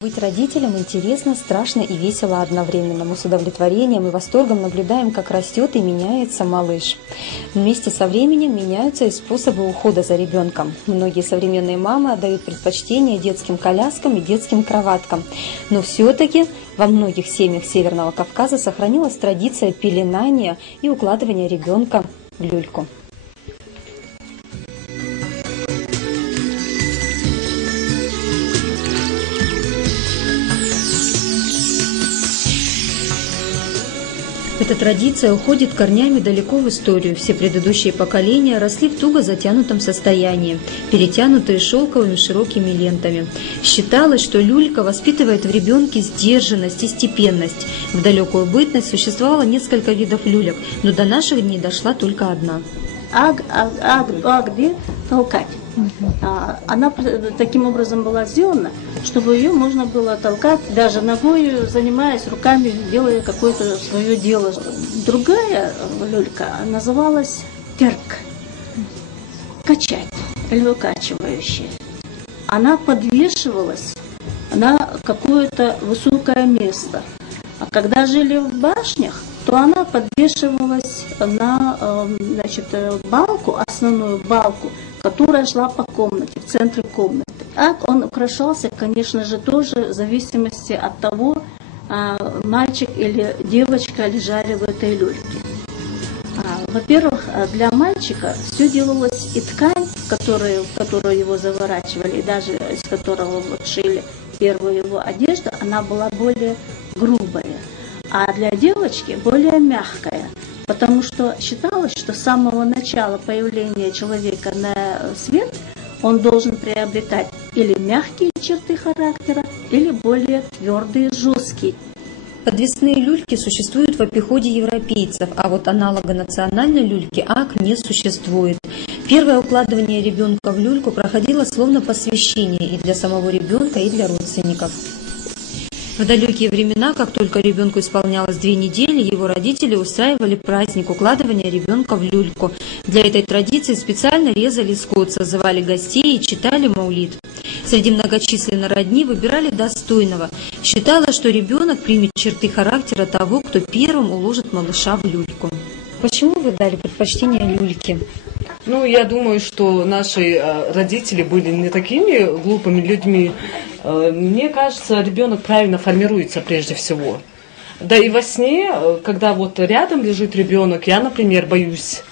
Быть родителем интересно, страшно и весело одновременно. Мы с удовлетворением и восторгом наблюдаем, как растет и меняется малыш. Вместе со временем меняются и способы ухода за ребенком. Многие современные мамы отдают предпочтение детским коляскам и детским кроваткам. Но все-таки во многих семьях Северного Кавказа сохранилась традиция пеленания и укладывания ребенка в люльку. Эта традиция уходит корнями далеко в историю. Все предыдущие поколения росли в туго затянутом состоянии, перетянутые шелковыми широкими лентами. Считалось, что люлька воспитывает в ребенке сдержанность и степенность. В далекую бытность существовало несколько видов люлек, но до наших дней дошла только одна. Где толкать. Она таким образом была сделана, чтобы ее можно было толкать, даже ногой, занимаясь руками, делая какое-то свое дело. Другая люлька называлась терк, качать или выкачивающая. Она подвешивалась на какое-то высокое место. А когда жили в башнях, то она подвешивалась на балку, основную балку, которая шла по комнате, в центре комнаты. А он украшался, конечно же, тоже в зависимости от того, мальчик или девочка лежали в этой люльке. Во-первых, для мальчика все делалось, и ткань, в которую его заворачивали, и даже из которого шили первую его одежду, она была более грубая. А для девочки более мягкая, потому что считалось, что с самого начала появления человека на свет он должен приобретать или мягкие черты характера, или более твердые, жесткие. Подвесные люльки существуют в обиходе европейцев, а вот аналога национальной люльки не существует. Первое укладывание ребенка в люльку проходило словно посвящение и для самого ребенка, и для родственников. В далекие времена, как только ребенку исполнялось 2 недели, его родители устраивали праздник укладывания ребенка в люльку. Для этой традиции специально резали скот, созывали гостей и читали маулид. Среди многочисленной родни выбирали достойного. Считалось, что ребенок примет черты характера того, кто первым уложит малыша в люльку. Почему вы дали предпочтение люльке? Я думаю, что наши родители были не такими глупыми людьми. Мне кажется, ребенок правильно формируется прежде всего. Да и во сне, когда вот рядом лежит ребенок, я, например, боюсь.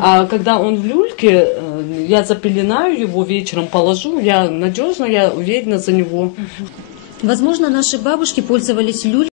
А когда он в люльке, я запеленаю его вечером, положу, я надежно, я уверена за него. Возможно, наши бабушки пользовались люлькой